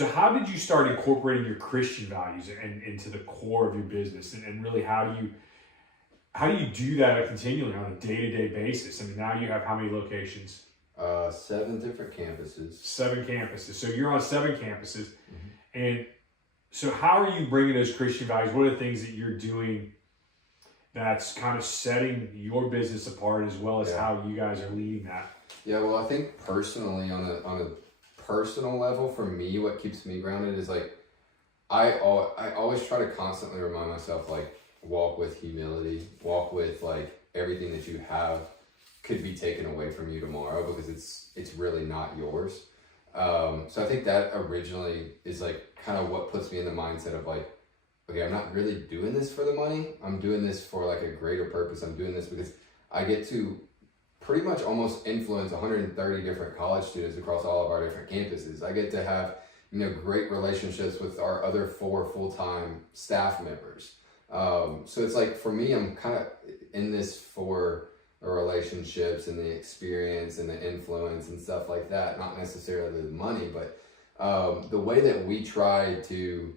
So how did you start incorporating your Christian values and into the core of your business, and really how do you do that continually on a day-to-day basis? I mean, now you have how many locations? 7 different campuses. 7 campuses. So you're on 7 campuses. Mm-hmm. And so how are you bringing those Christian values? What are the things that you're doing that's kind of setting your business apart, as well as how you guys are leading that? Yeah, well, I think personally, on a personal level, for me, what keeps me grounded is like, I always try to constantly remind myself, like, walk with humility, walk with like everything that you have could be taken away from you tomorrow, because it's really not yours. So I think that originally is like kind of what puts me in the mindset of like, okay, I'm not really doing this for the money. I'm doing this for like a greater purpose. I'm doing this because I get to pretty much almost influence 130 different college students across all of our different campuses. I get to have, great relationships with our other 4 full-time staff members. So it's like, for me, I'm kind of in this for the relationships and the experience and the influence and stuff like that. Not necessarily the money, but the way that we try to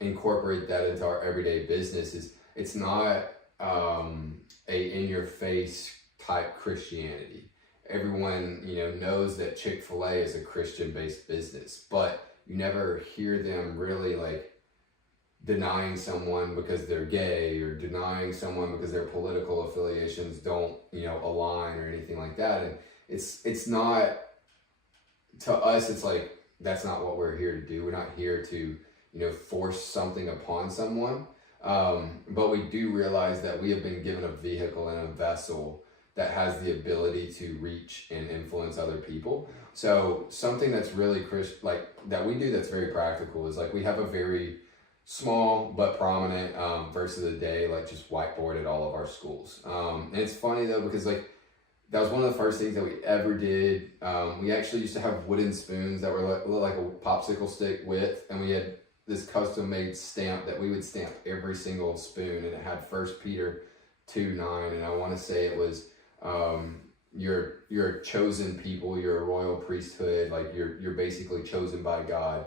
incorporate that into our everyday business is, it's not a in-your-face type Christianity. Everyone, knows that Chick-fil-A is a Christian-based business, but you never hear them really like denying someone because they're gay, or denying someone because their political affiliations don't, align or anything like that. And it's not, to us, it's like, that's not what we're here to do. We're not here to, force something upon someone. But we do realize that we have been given a vehicle and a vessel that has the ability to reach and influence other people. So something that's really that we do that's very practical is like, we have a very small but prominent verse of the day, like just whiteboard at all of our schools. And it's funny though, because like, that was one of the first things that we ever did. We actually used to have wooden spoons that were like a popsicle stick width, and we had this custom made stamp that we would stamp every single spoon, and it had 1 Peter 2:9, and I want to say it was you're a chosen people, you're a royal priesthood, like you're basically chosen by God.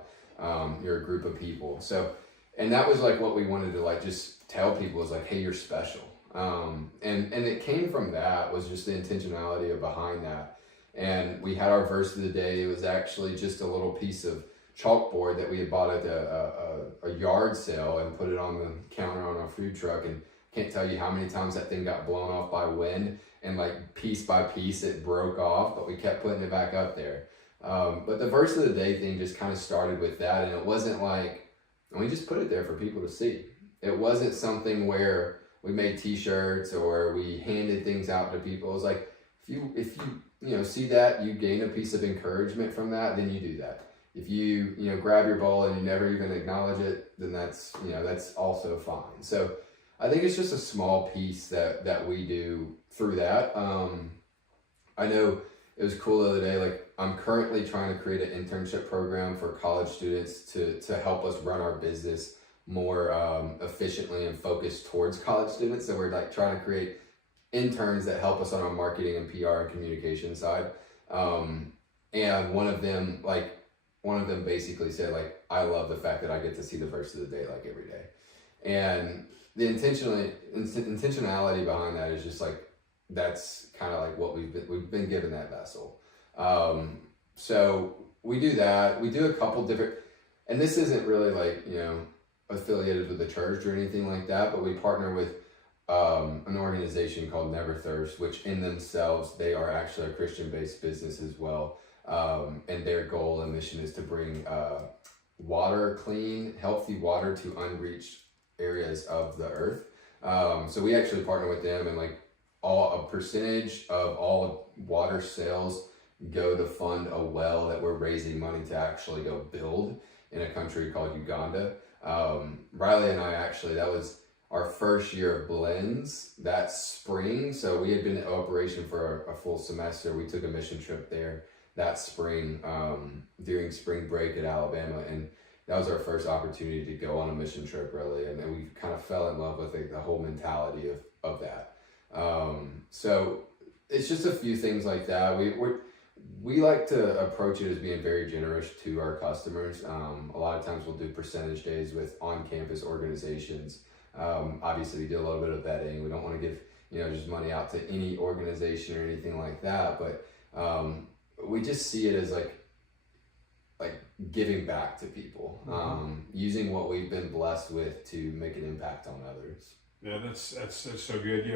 You're a group of people. So, and that was like what we wanted to like just tell people, is like, hey, you're special. And it came from that, was just the intentionality behind that. And we had our verse of the day. It was actually just a little piece of chalkboard that we had bought at a yard sale and put it on the counter on our food truck. And can't tell you how many times that thing got blown off by wind, and like piece by piece it broke off, but we kept putting it back up there. But the verse of the day thing just kind of started with that. And it wasn't like, and we just put it there for people to see. It wasn't something where we made t-shirts or we handed things out to people. It was like, if you see that, you gain a piece of encouragement from that, then you do that. If you grab your bowl and you never even acknowledge it, then that's also fine. So I think it's just a small piece that we do through that. I know it was cool the other day, like I'm currently trying to create an internship program for college students to help us run our business more efficiently and focused towards college students. So we're like trying to create interns that help us on our marketing and PR and communication side. And one of them basically said, like, I love the fact that I get to see the verse of the day like every day. And the intentionality behind that is just like, that's kind of like what we've been given that vessel. So we do that. We do a couple different, and this isn't really like, affiliated with the church or anything like that, but we partner with an organization called Never Thirst, which in themselves, they are actually a Christian-based business as well. And their goal and mission is to bring clean, healthy water to unreached areas of the earth. So we actually partner with them, and like a percentage of all water sales go to fund a well that we're raising money to actually go build in a country called Uganda. Riley and I that was our first year of blends that spring. So we had been in operation for a full semester. We took a mission trip there that spring during spring break at Alabama, and that was our first opportunity to go on a mission trip, really, and we kind of fell in love with the whole mentality of that. So it's just a few things like that. we like to approach it as being very generous to our customers. A lot of times we'll do percentage days with on-campus organizations. Obviously, we do a little bit of vetting. We don't want to give just money out to any organization or anything like that. But we just see it as like giving back to people, using what we've been blessed with to make an impact on others. Yeah, that's so good.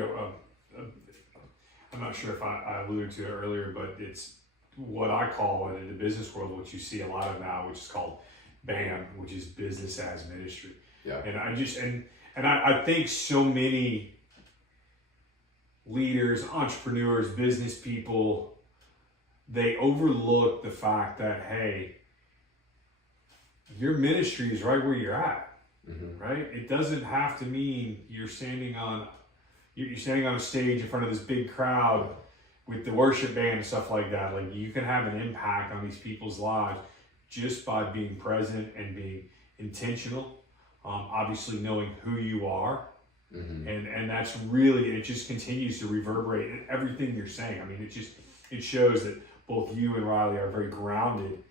I'm not sure if I alluded to it earlier, but it's what I call it in the business world, what you see a lot of now, which is called BAM, which is business as ministry. Yeah. And I think so many leaders, entrepreneurs, business people, they overlook the fact that, hey, your ministry is right where you're at, right? It doesn't have to mean you're standing on a stage in front of this big crowd with the worship band and stuff like that. Like, you can have an impact on these people's lives just by being present and being intentional. Obviously knowing who you are, and that's really, it just continues to reverberate in everything you're saying. I mean, it shows that both you and Riley are very grounded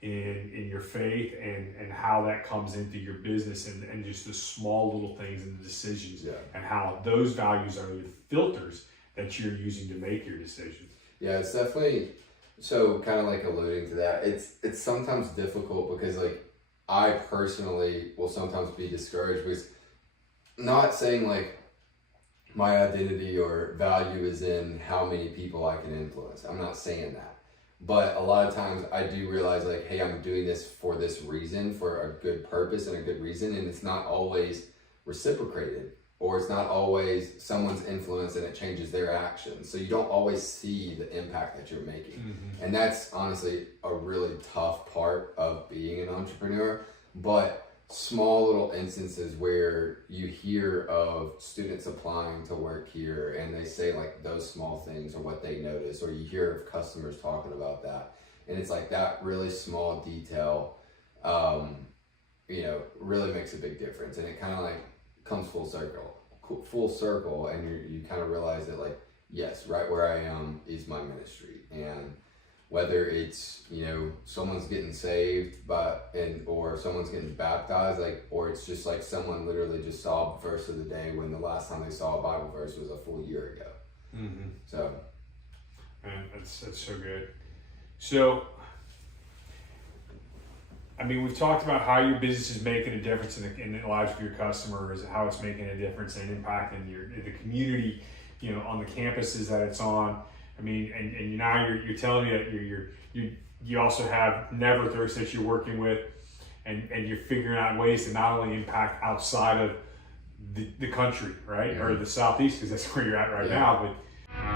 in your faith and how that comes into your business and just the small little things and the decisions, and how those values are the filters that you're using to make your decisions. Yeah, it's definitely, so kind of like alluding to that, it's sometimes difficult because like I personally will sometimes be discouraged with not saying like my identity or value is in how many people I can influence. I'm not saying that. But a lot of times I do realize like, hey, I'm doing this for this reason, for a good purpose and a good reason. And it's not always reciprocated, or it's not always someone's influence and it changes their actions. So you don't always see the impact that you're making. And that's honestly a really tough part of being an entrepreneur. But small little instances where you hear of students applying to work here and they say like those small things or what they notice, or you hear of customers talking about that, and it's like that really small detail really makes a big difference, and it kind of like comes full circle, and you kind of realize that like, yes, right where I am is my ministry. And whether it's someone's getting saved or someone's getting baptized, like, or it's just like someone literally just saw a verse of the day when the last time they saw a Bible verse was a full year ago. So, man, that's so good. So, I mean, we've talked about how your business is making a difference in the lives of your customers, how it's making a difference and impacting the community, on the campuses that it's on. I mean, and now you're telling me that you also have Never Thirst that you're working with, and you're figuring out ways to not only impact outside of the country, right, or the Southeast, because that's where you're at right now, but